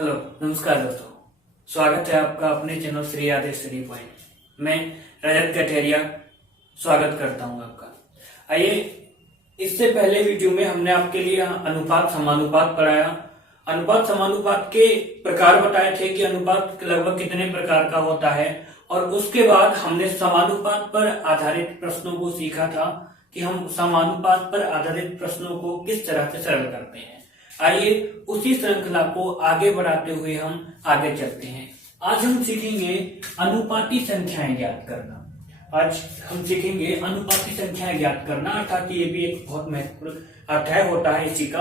Hello, नमस्कार दोस्तों। स्वागत है आपका अपने चैनल श्री आदेश स्टडी पॉइंट। मैं रजत कटेरिया स्वागत करता हूं आपका। आइए, इससे पहले वीडियो में हमने आपके लिए अनुपात समानुपात पढ़ाया। अनुपात समानुपात के प्रकार बताए थे कि अनुपात लगभग कितने प्रकार का होता है, और उसके बाद हमने समानुपात पर आधारित प्रश्नों को सीखा था कि हम समानुपात पर आधारित प्रश्नों को किस तरह से सरल करते हैं। आइए उसी श्रृंखला को आगे बढ़ाते हुए हम आगे चलते हैं। आज हम सीखेंगे अनुपाती संख्याएं ज्ञात करना। आज हम सीखेंगे अनुपाती संख्याएं ज्ञात करना, अर्थात ये भी एक बहुत महत्वपूर्ण अध्याय होता है इसी का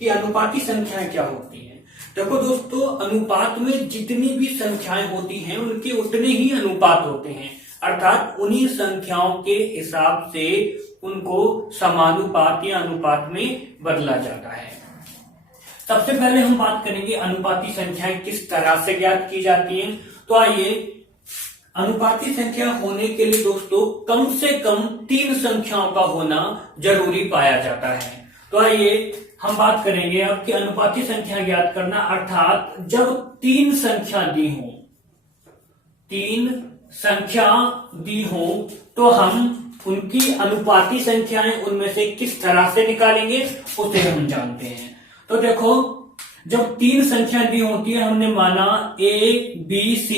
कि अनुपाती संख्याएं क्या होती हैं। देखो दोस्तों, अनुपात में जितनी भी संख्याएं होती हैं उनके उतने ही अनुपात होते हैं, अर्थात उन्हीं संख्याओं के हिसाब से उनको समानुपात या अनुपात में बदला जाता है। सबसे पहले हम बात करेंगे अनुपाती संख्याएं किस तरह से ज्ञात की जाती हैं। तो आइए, अनुपाती संख्या होने के लिए दोस्तों कम से कम 3 संख्याओं का होना जरूरी पाया जाता है। तो आइए हम बात करेंगे अब कि अनुपाती संख्या ज्ञात करना, अर्थात जब 3 संख्या दी हो, 3 संख्या दी हो तो हम उनकी अनुपाती संख्याएं उनमें से किस तरह से निकालेंगे उसे हम जानते हैं। तो देखो, जब 3 संख्या दी होती है, हमने माना A, B, C,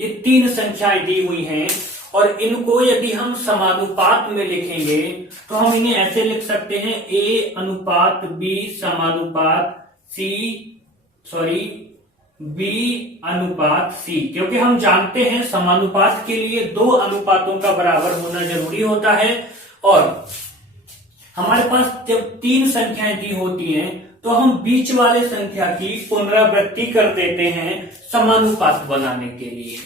ये 3 संख्याएं दी हुई हैं, और इनको यदि हम समानुपात में लिखेंगे तो हम इन्हें ऐसे लिख सकते हैं A अनुपात B समानुपात B अनुपात C, क्योंकि हम जानते हैं समानुपात के लिए 2 अनुपातों का बराबर होना जरूरी होता है। और हमारे पास जब 3 संख्याएं दी होती हैं तो हम बीच वाले संख्या की पुनरावृत्ति कर देते हैं समानुपात बनाने के लिए।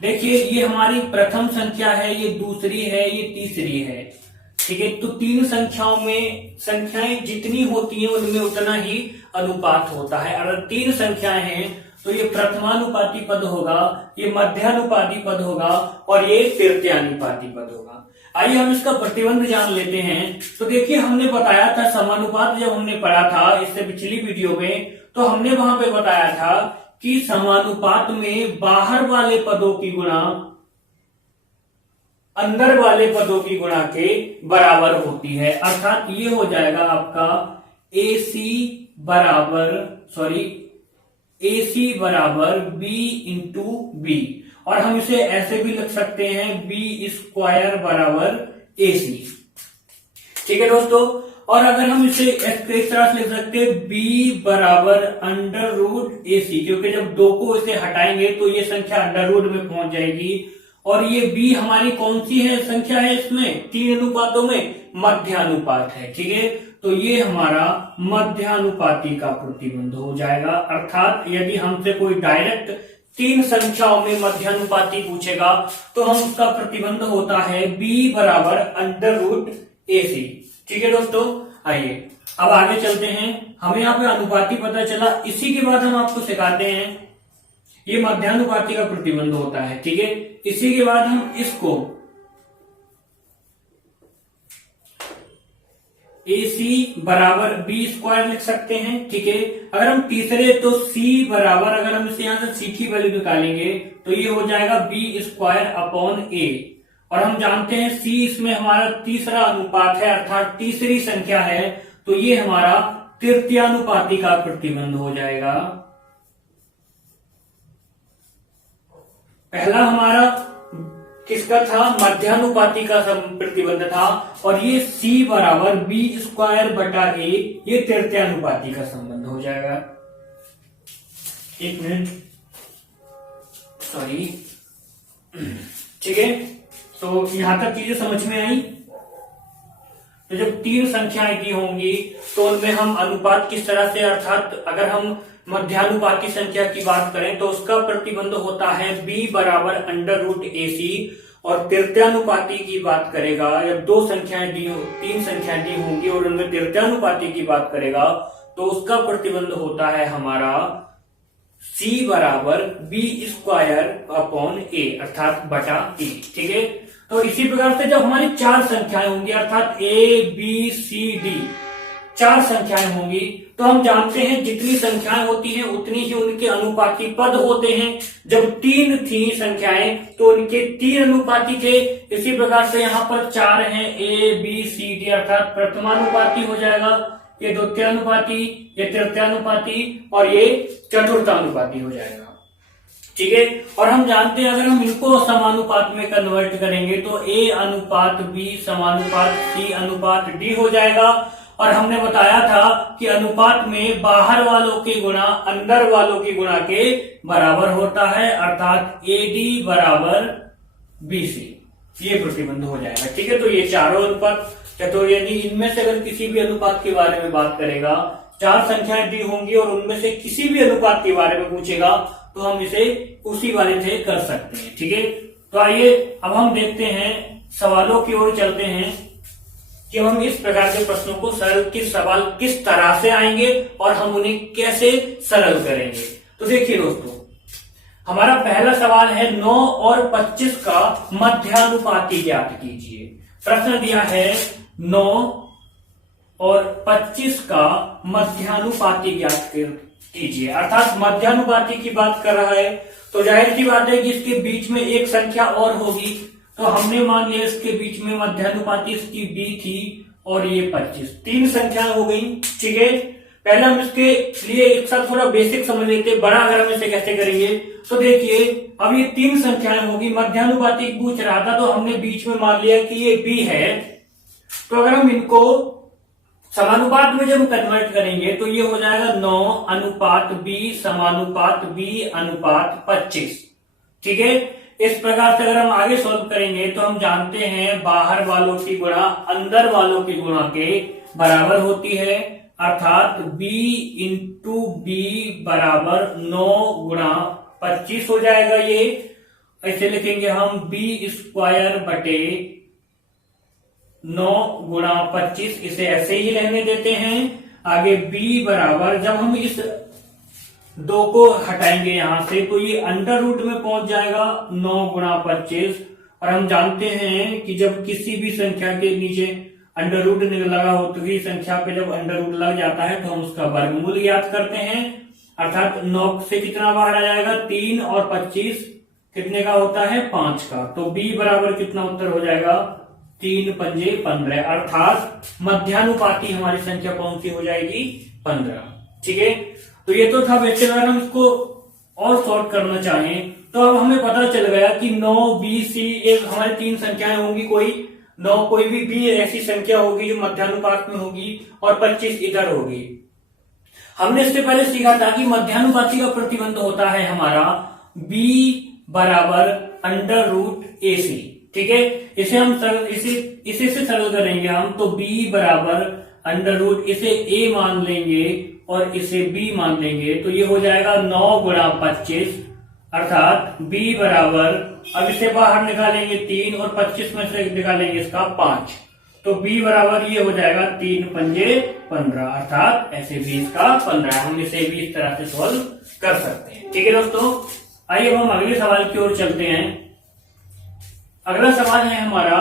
देखिए, ये हमारी प्रथम संख्या है, ये दूसरी है, ये तीसरी है, ठीक है। तो 3 संख्याओं में संख्याएं जितनी होती हैं उनमें उतना ही अनुपात होता है। अगर 3 संख्याएं हैं तो ये प्रथमानुपाती पद होगा, ये मध्यानुपाती पद होगा और ये तृतीयानुपाती पद होगा। आइए हम इसका प्रतिबंध जान लेते हैं। तो देखिए, हमने बताया था समानुपात, जब हमने पढ़ा था इससे पिछली वीडियो में, तो हमने वहां पे बताया था कि समानुपात में बाहर वाले पदों की गुणा अंदर वाले पदों की गुणा के बराबर होती है। अर्थात ये हो जाएगा आपका AC बराबर B इंटू B, और हम इसे ऐसे भी लिख सकते हैं B² बराबर AC। ठीक है दोस्तों, और अगर हम इसे इस तरह से लिख सकते हैं B बराबर √AC, क्योंकि जब 2 को इसे हटाएंगे तो ये संख्या अंडर में पहुंच जाएगी। और ये B हमारी कौन सी है संख्या है, इसमें 3 अनुपातों में मध्यानुपात है, ठीक है। तो ये हमारा मध्यानुपाती का प्रतिबंध हो जाएगा। अर्थात यदि हमसे कोई डायरेक्ट 3 संख्याओं में मध्यानुपाती पूछेगा तो हम उसका प्रतिबंध होता है B बराबर √AC। ठीक है दोस्तों, आइए अब आगे चलते हैं। हमें यहाँ पे अनुपाती पता चला, इसी के बाद हम आपको सिखाते हैं ये मध्यानुपाती का प्रतिबंध होता है, ठीक है। इसी के बाद हम इसको AC बराबर B² लिख सकते हैं, ठीक है। अगर हम तीसरे तो C बराबर, अगर हम इसे यहां से C की वैल्यू निकालेंगे तो ये हो जाएगा B²/A, और हम जानते हैं C इसमें हमारा तीसरा अनुपात है, अर्थात तीसरी संख्या है, तो ये हमारा तृतीयानुपाती का प्रतिबंध हो जाएगा। पहला हमारा किसका था, मध्यानुपाती का प्रतिबंध था, और ये C बराबर B²/A, ये तृतीयानुपाती का संबंध हो जाएगा। एक मिनट, सॉरी, ठीक है। तो यहां तक चीजें समझ में आई। तो जब 3 संख्याएं दी होंगी तो उनमें हम अनुपात किस तरह से, अर्थात अगर हम मध्यानुपाती संख्या की बात करें तो उसका प्रतिबंध होता है B बराबर √AC, और तृतीयानुपाती की बात करेगा, जब 2 संख्याएं दी 3 संख्याएं दी होंगी और उनमें तृतीयानुपाती की बात करेगा तो उसका प्रतिबंध होता है हमारा C बराबर B²/A, अर्थात बटा E, ठीक है। तो इसी प्रकार से जब हमारी 4 संख्याएं होंगी, अर्थात A, B, C, D, 4 संख्याएं होंगी, तो हम जानते हैं जितनी संख्याएं होती हैं उतनी ही उनके अनुपाती पद होते हैं। जब 3 थी संख्याएं तो उनके 3 अनुपाती थे। इसी प्रकार से यहाँ पर 4 हैं, ए बी सी डी, अर्थात प्रथमानुपाती हो जाएगा, ये द्वितीयानुपाती, ये तृतीयानुपाती और ये चतुर्थानुपाती हो जाएगा। ठीक है, और हम जानते हैं अगर हम इनको समानुपात में कन्वर्ट करेंगे तो ए अनुपात बी समानुपात सी अनुपात डी हो जाएगा। और हमने बताया था कि अनुपात में बाहर वालों के गुणा अंदर वालों की गुणा के बराबर होता है, अर्थात ए डी बराबर बी सी, ये प्रतिबंध हो जाएगा। ठीक है, तो ये चारों अनुपात यदि इनमें से अगर किसी भी अनुपात के बारे में बात करेगा, 4 संख्याएं दी होंगी और उनमें से किसी भी अनुपात के बारे में पूछेगा तो हम इसे उसी वाले से कर सकते हैं। ठीक है, तो आइए अब हम देखते हैं, सवालों की ओर चलते हैं कि हम इस प्रकार के प्रश्नों को सवाल किस तरह से आएंगे और हम उन्हें कैसे सरल करेंगे। तो देखिए दोस्तों, हमारा पहला सवाल है 9 और 25 का मध्यानुपाती ज्ञात कीजिए। प्रश्न दिया है 9 और 25 का मध्यानुपाती ज्ञात कीजिए, अर्थात मध्यानुपाती की बात कर रहा है तो जाहिर सी बात है कि इसके बीच में एक संख्या और होगी। तो हमने मान लिया इसके बीच में मध्यानुपाती इसकी बी थी और ये 25, 3 संख्या हो गई। ठीक है, पहले हम इसके लिए एक साथ थोड़ा बेसिक समझ लेते हैं, बड़ा अगर हम इसे कैसे करेंगे। तो देखिए अब ये 3 संख्याएं होगी, मध्यानुपाती पूछ रहा था तो हमने बीच में मान लिया कि ये बी है। तो अगर हम इनको समानुपात में जब कन्वर्ट करेंगे तो ये हो जाएगा 9 अनुपात बी समानुपात बी अनुपात 25। ठीक है, इस प्रकार से अगर हम आगे सॉल्व करेंगे तो हम जानते हैं बाहर वालों की गुणा अंदर वालों की गुणा के बराबर होती है, अर्थात b इंटू बी बराबर 9 गुणा 25 हो जाएगा। ये ऐसे लिखेंगे हम b स्क्वायर बटे 9 गुणा 25, इसे ऐसे ही रहने देते हैं। आगे b बराबर, जब हम इस 2 को हटाएंगे यहां से तो ये अंडर रूट में पहुंच जाएगा 9 गुणा 25। और हम जानते हैं कि जब किसी भी संख्या के नीचे अंडर रूट लगा हो तो भी संख्या पे जब अंडर रूट लग जाता है तो हम उसका वर्गमूल ज्ञात करते हैं, अर्थात 9 से कितना बाहर आ जाएगा 3 और 25 कितने का होता है 5 का। तो b बराबर कितना उत्तर हो जाएगा 3 पंजे 15, अर्थात मध्यानुपाती हमारी संख्या कौन सी हो जाएगी 15। ठीक है, तो ये तो था वैसे। अगर हम इसको और सॉर्ट करना चाहें तो अब हमें पता चल गया कि 9 बी सी एक हमारी 3 संख्याएं होंगी, कोई भी बी ऐसी संख्या होगी जो मध्यानुपात में होगी और 25 इधर होगी। हमने इससे पहले सीखा था कि मध्यानुपाती का प्रतिबंध होता है हमारा b बराबर अंडर रूट ए सी। ठीक है, इसे हम इसे से सरल करेंगे हम, तो b बराबर अंडर रूट, इसे a मान लेंगे और इसे b मान लेंगे तो ये हो जाएगा 9 गुणा 25, अर्थात b बराबर, अब इसे बाहर निकालेंगे 3 और 25 में से निकालेंगे इसका 5, तो b बराबर ये हो जाएगा 3 पंजे 15, अर्थात ऐसे 20 का 15। हम इसे भी इस तरह से सॉल्व कर सकते हैं। ठीक है दोस्तों, आइए हम अगले सवाल की ओर चलते हैं। अगला सवाल है हमारा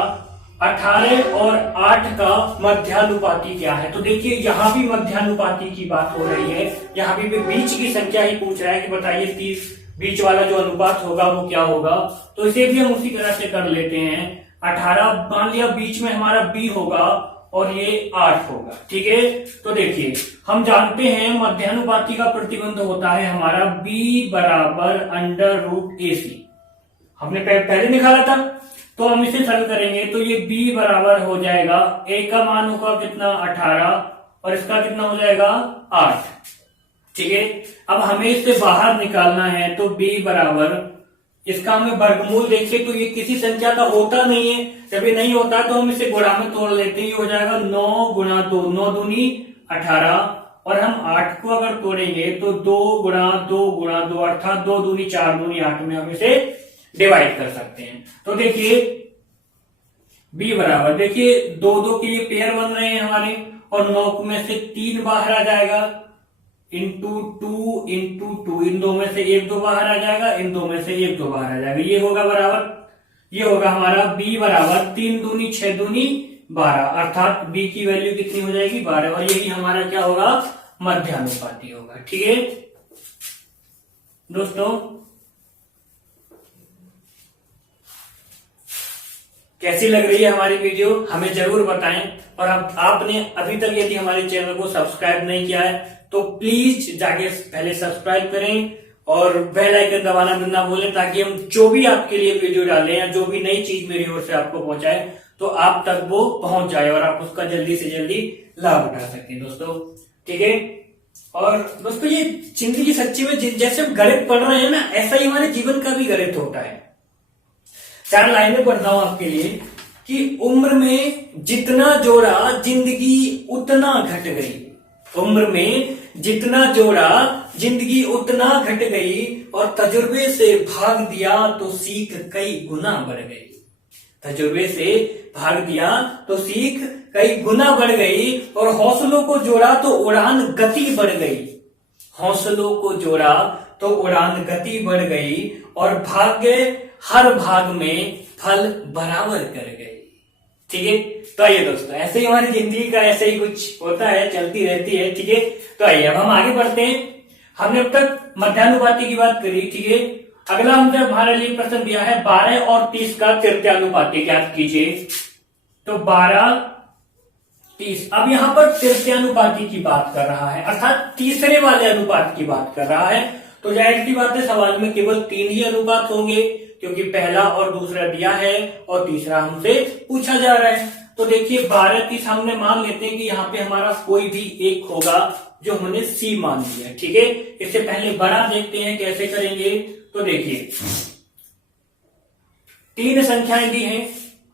18 और 8 का मध्यानुपाती क्या है। तो देखिए यहाँ भी मध्यानुपाती की बात हो रही है, यहाँ भी बीच की संख्या ही पूछ रहा है कि बताइए 30 बीच वाला जो अनुपात होगा वो क्या होगा। तो इसे भी हम उसी तरह से कर लेते हैं। 18 मान लिया बीच में हमारा b होगा और ये 8 होगा। ठीक है, तो देखिए हम जानते हैं मध्यानुपाती का प्रतिबंध होता है हमारा b बराबर अंडर रूट ए सी, हमने पहले निकाला था। तो हम इसे सरल करेंगे तो ये b बराबर हो जाएगा, a का मान होगा कितना 18 और इसका कितना हो जाएगा 8। ठीक है, अब हमें इससे बाहर निकालना है तो b बराबर, इसका हमें वर्गमूल देखिए तो ये किसी संख्या का होता नहीं है, जब ये नहीं होता तो हम इसे गुणा में तोड़ लेते हैं। ये हो जाएगा 9 गुणा 2, 9 दूनी 18, और हम 8 को अगर तोड़ेंगे तो 2 गुणा 2 गुणा 2, अर्थात 2 दूनी 4 दूनी 8 में हम इसे डिवाइड कर सकते हैं। तो देखिए b बराबर, देखिए 2 के लिए पेयर बन रहे हैं हमारे, और 9 में से 3 बाहर आ जाएगा, इंटू 2 इंटू 2, इन 2 में से 1 2 बाहर आ जाएगा, इन 2 में से 1 2 बाहर आ जाएगा। ये होगा बराबर, ये होगा हमारा b बराबर 3 दूनी 6 दूनी 12, अर्थात b की वैल्यू कितनी हो जाएगी 12, और यही हमारा क्या होगा मध्यानुपाती होगा। ठीक है दोस्तों, कैसी लग रही है हमारी वीडियो हमें जरूर बताएं, और आपने अभी तक यदि हमारे चैनल को सब्सक्राइब नहीं किया है तो प्लीज जाके पहले सब्सक्राइब करें और बेल आइकन दबाना भी ना भूलें, ताकि हम जो भी आपके लिए वीडियो डालें या जो भी नई चीज मेरी ओर से आपको पहुंचाए तो आप तक वो पहुंच जाए और आप उसका जल्दी से जल्दी लाभ उठा सकें दोस्तों। ठीक है, और दोस्तों ये जिंदगी सच्ची में जैसे हम गणित पढ़ रहे हैं ना, ऐसा ही हमारे जीवन का भी गणित होता है। 4 लाइनें पढ़ता हूं आपके लिए कि उम्र में जितना जोड़ा जिंदगी उतना घट गई, उम्र में जितना जोड़ा जिंदगी उतना घट गई, और तजुर्बे से भाग दिया तो सीख कई गुना बढ़ गई, तजुर्बे से भाग दिया तो सीख कई गुना बढ़ गई, और हौसलों को जोड़ा तो उड़ान गति बढ़ गई, हौसलों को जोड़ा तो उड़ान गति बढ़ गई, और भाग्य हर भाग में फल बराबर कर गई। ठीक है, तो आइए दोस्तों, ऐसे ही हमारी जिंदगी का ऐसे ही कुछ होता है, चलती रहती है। ठीक है, तो आइए अब हम आगे बढ़ते हैं। हमने अब तक मध्यानुपाती की बात करी। ठीक है, अगला हमने हमारे लिए प्रश्न दिया है 12 और 30 का तृतीयानुपाती ज्ञात कीजिए। तो 12, 30, अब यहां पर तृतीयानुपाती की बात कर रहा है, अर्थात तीसरे वाले अनुपात की बात कर रहा है। तो जाहिर सी बात है सवाल में केवल 3 ही अनुपात होंगे, क्योंकि पहला और दूसरा दिया है और तीसरा हमसे पूछा जा रहा है। तो देखिए 12, 30 हमने मान लेते हैं कि यहाँ पे हमारा कोई भी एक होगा, जो हमने सी मान लिया है। ठीक है, इससे पहले बड़ा देखते हैं कैसे करेंगे। तो देखिए 3 संख्याएं दी हैं,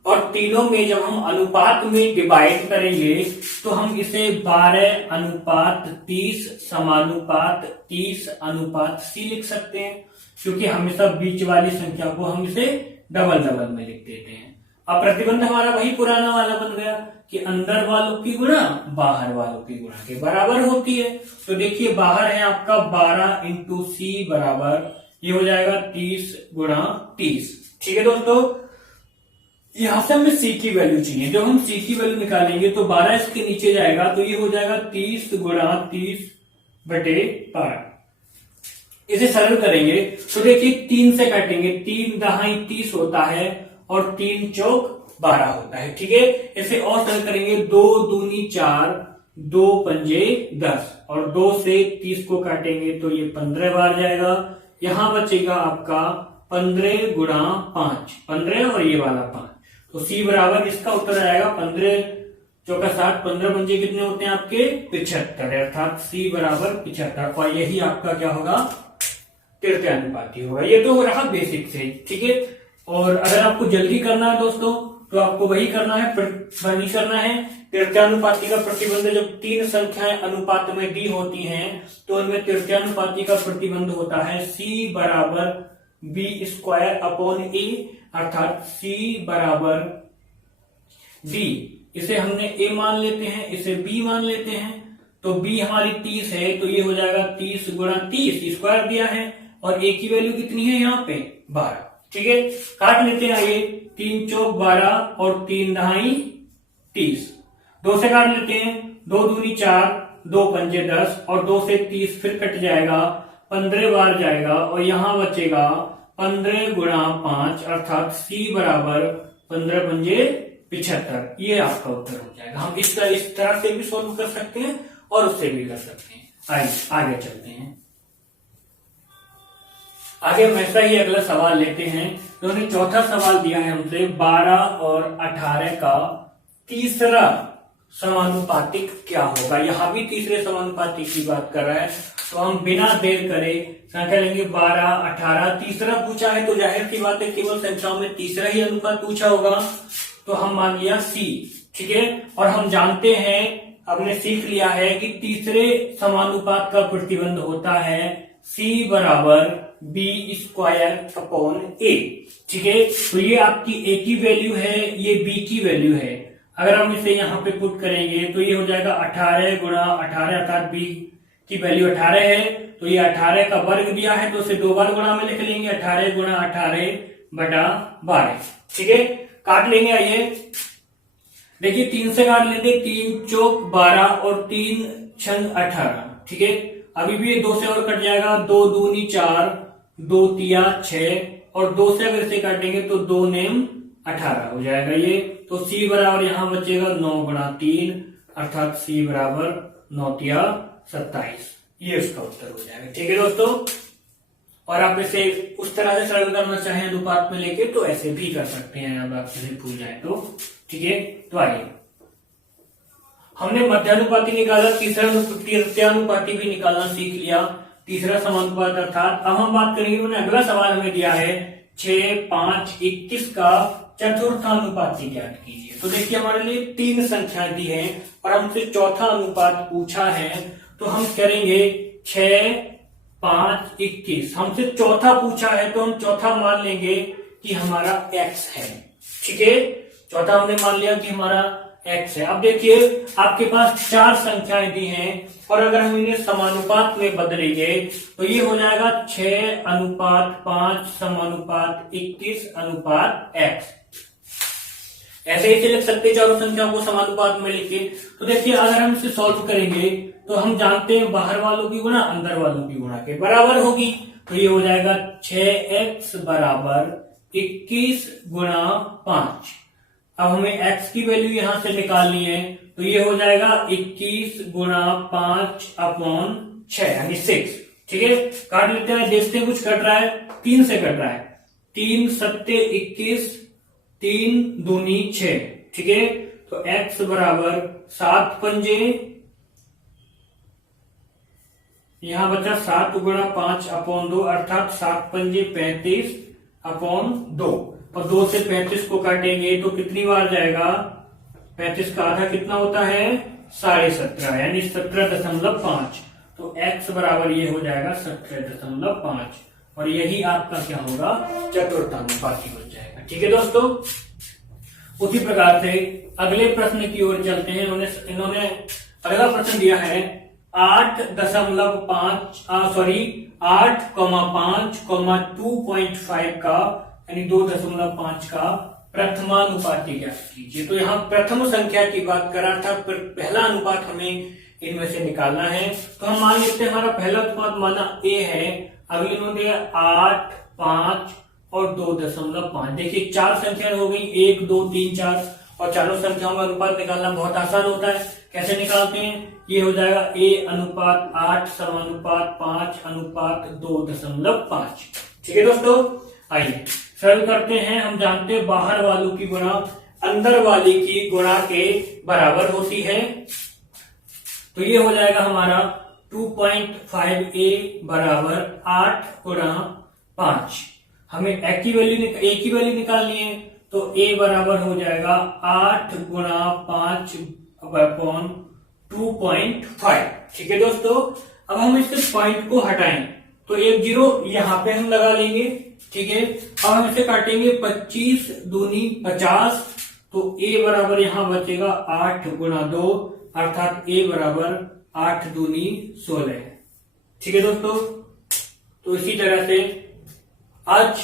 और तीनों में जब हम अनुपात में डिवाइड करेंगे तो हम इसे 12:30 समानुपात 30:c लिख सकते हैं, क्योंकि हमेशा बीच वाली संख्या को हम इसे डबल डबल में लिख देते हैं। अब प्रतिबंध हमारा वही पुराना वाला बन गया कि अंदर वालों की गुणा बाहर वालों की गुणा के बराबर होती है। तो देखिए बाहर है आपका 12 × c बराबर, ये हो जाएगा 30 × 30। ठीक है दोस्तों, यहां से हमें c की वैल्यू चाहिए। जब हम c की वैल्यू निकालेंगे तो 12 इसके नीचे जाएगा, तो ये हो जाएगा 30 × 30/12। इसे सरल करेंगे तो देखिए 3 से काटेंगे, 3 दहाई 30 होता है और 3 चौक 12 होता है। ठीक है, इसे और सरल करेंगे, 2 दूनी 4, 2 पंजे 10, और 2 से 30 को काटेंगे तो ये 15 बार जाएगा। यहां बचेगा आपका 15 × 5, 15 और ये वाला 5। तो c बराबर इसका उत्तर आएगा 15 चौका 60, 15 पंजे कितने होते हैं आपके 75, अर्थात c बराबर 75, और यही आपका क्या होगा तृतीयानुपाती होगा। ये तो हो रहा बेसिक से। ठीक है, और अगर आपको जल्दी करना है दोस्तों तो आपको वही करना है, वही करना है। तृतीयानुपाती का प्रतिबंध जब 3 संख्याएं अनुपात में दी होती हैं तो उनमें तृतीयानुपाती का प्रतिबंध होता है c बराबर b²/a, अर्थात c बराबर b। इसे हमने a मान लेते हैं, इसे b मान लेते हैं। तो b हमारी 30 है, तो ये हो जाएगा 30 × 30, स्क्वायर दिया है, और a की वैल्यू कितनी है यहाँ पे 12। ठीक है, काट लेते हैं। आइए 3 चौक 12 और 3 दहाई 30, 2 से काट लेते हैं, 2 दूनी 4, 2 पंजे 10, और 2 से 30 फिर कट जाएगा, 15 बार जाएगा, और यहां बचेगा 15 × 5, अर्थात c बराबर 15 पंजे 75। ये आपका उत्तर हो जाएगा। हम इस तरह से भी सोल्व कर सकते हैं और उससे भी कर सकते हैं। आइए आगे चलते हैं। आगे वैसा ही अगला सवाल लेते हैं। तो उन्होंने चौथा सवाल दिया है हमसे 12 और 18 का तीसरा समानुपातिक क्या होगा। यहां भी तीसरे समानुपातिक की बात कर रहा है, तो हम बिना देर करे संख्या लेंगे 12, 18। तीसरा पूछा है तो जाहिर सी बात है केवल संख्याओं में तीसरा ही अनुपात पूछा होगा, तो हम मान लिया c। ठीक है, और हम जानते हैं, हमने सीख लिया है कि तीसरे समानुपात का प्रतिबंध होता है c बराबर b²/a। ठीक है, तो ये आपकी a की वैल्यू है, ये b की वैल्यू है। अगर हम इसे यहाँ पे पुट करेंगे तो ये हो जाएगा 18 × 18, अर्थात b की वैल्यू 18 है, तो ये 18 का वर्ग दिया है तो उसे 2 बार गुणा में लिख लेंगे, 18 × 18/12। ठीक है, काट लेंगे। आइए देखिए 3 से काट लेते, 3 चौक 12 और 3 छंग 18, ठीक है। अभी भी ये 2 से और कट जाएगा, 2 दूनी 4, 2 तिया 6 और 2 से अगर इसे काटेंगे तो 2 नेम 18 हो जाएगा ये। तो C बराबर यहां बचेगा 9 गुणा 3 अर्थात C बराबर 9 तिया 27, ये उसका उत्तर हो जाएगा, ठीक है दोस्तों। और आप इसे उस तरह से सरल करना चाहें अनुपात में लेके तो ऐसे भी कर सकते हैं, अब आपसे भूल जाए तो, ठीक है। तो आइए, हमने मध्यानुपाती निकाला, तृतीयानुपाती भी निकालना सीख लिया, तीसरा समानुपात अर्थात अब हम बात करेंगे, उन्होंने अगला सवाल हमें दिया है 6, 5, 21 का चतुर्थानुपाती ज्ञात कीजिए। तो देखिए हमारे लिए 3 संख्याएं दी हैं और हमसे चौथा अनुपात पूछा है, तो हम करेंगे 6, 5, 21, हमसे चौथा पूछा है तो हम चौथा मान लेंगे कि हमारा x है, ठीक है। चौथा हमने मान लिया कि हमारा x है। अब देखिए आपके पास 4 संख्याएं दी हैं और अगर हम इन्हें समानुपात में बदलेंगे तो ये हो जाएगा 6:5 समानुपात 21 अनुपात x। ऐसे ही लिख सकते हैं चारों संख्याओं को समानुपात में लिखे। तो देखिए अगर हम इसे सॉल्व करेंगे तो हम जानते हैं बाहर वालों की गुणा अंदर वालों की गुणा के बराबर होगी, तो ये हो जाएगा 6x बराबर 21 गुणा 5। अब हमें x की वैल्यू यहां से निकालनी है, तो ये हो जाएगा 21 गुणा 5 अपॉन 6 यानी 6, ठीक है। काट लेते हैं, देखते हैं कुछ कट रहा है, 3 से कट रहा है, 3 सत्ते 21, 3 दूनी 6, ठीक है। तो x बराबर 7 पंजे, यहां बचा 7 गुणा 5 अपॉन 2 अर्थात 7 पंजे 35 अपॉन 2, और 2 से 35 को काटेंगे तो कितनी बार जाएगा, 35 का आधा कितना होता है 17.5 यानी 17.5। तो x बराबर ये हो जाएगा 17.5 और यही आपका क्या होगा चतुर्थानुपाती बन जाएगा, ठीक है दोस्तों। उसी प्रकार से अगले प्रश्न की ओर चलते हैं। इन्होंने अगला प्रश्न दिया है 8.5,2.5 का यानी 2.5 का प्रथमानुपाती ज्ञात कीजिए। तो यहाँ प्रथम संख्या की बात कर रहा था, पहला अनुपात हमें इनमें से निकालना है। तो हम मान लेते हैं हमारा पहला अनुपात माना a है, अगले इन्होंने 8, 5 और 2.5। देखिए 4 संख्या हो गई, 1, 2, 3, 4 और चारों संख्याओं का अनुपात निकालना बहुत आसान होता है। कैसे निकालते हैं, ये हो जाएगा a:8 समानुपात 5:2.5, ठीक है दोस्तों। आइए सरल करते हैं। हम जानते हैं बाहर वालों की गुणा अंदर वाले की गुणा के बराबर होती है, तो ये हो जाएगा हमारा 2.5a बराबर 8 गुणा 5। हमें a की वैल्यू निकालनी है, तो a बराबर हो जाएगा 8 गुणा 5 अपॉन 2.5, ठीक है दोस्तों। अब हम इसके पॉइंट को हटाएं तो 1 0 यहां पे हम लगा लेंगे, ठीक है। अब हम इसे काटेंगे 25 दूनी 50, तो a बराबर यहां बचेगा 8 गुणा 2 अर्थात a बराबर 8 दूनी 16, ठीक है दोस्तों। तो इसी तरह से आज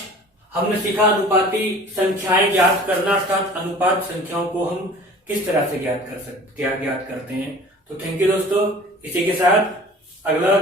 हमने सीखा अनुपाती संख्याएं ज्ञात करना अर्थात अनुपात संख्याओं को हम किस तरह से ज्ञात करते हैं। तो थैंक यू दोस्तों। इसी के साथ अगला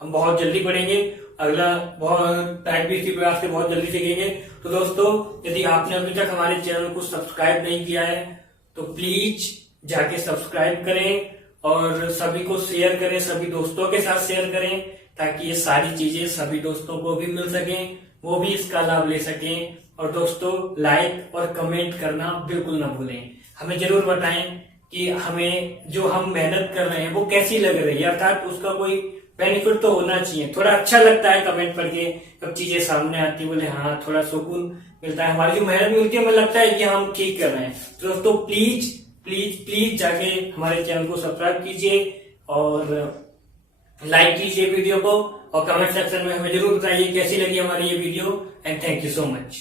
हम बहुत जल्दी पढ़ेंगे, अगला बहुत टाइप भी इसी प्रकार से बहुत जल्दी सीखेंगे। तो दोस्तों यदि आपने अभी तक हमारे चैनल को सब्सक्राइब नहीं किया है तो प्लीज जाके सब्सक्राइब करें और सभी को शेयर करें, सभी दोस्तों के साथ शेयर करें ताकि ये सारी चीजें सभी दोस्तों को भी मिल सकें, वो भी इसका लाभ ले सकें। और दोस्तों लाइक और कमेंट करना बिल्कुल ना भूलें। हमें जरूर बताएं कि हमें जो हम मेहनत कर रहे हैं वो कैसी लग रही है, अर्थात उसका कोई बेनिफिट तो होना चाहिए। थोड़ा अच्छा लगता है कमेंट पढ़ के, जब चीजें सामने आती है बोले हाँ थोड़ा सुकून मिलता है, हमारी जो मेहनत मिलती है हमें लगता है कि हम ठीक कर रहे हैं। तो दोस्तों प्लीज प्लीज प्लीज जाके हमारे चैनल को सब्सक्राइब कीजिए और लाइक कीजिए वीडियो को और कमेंट सेक्शन में हमें जरूर बताइए कैसी लगी हमारी ये video. And thank you so much.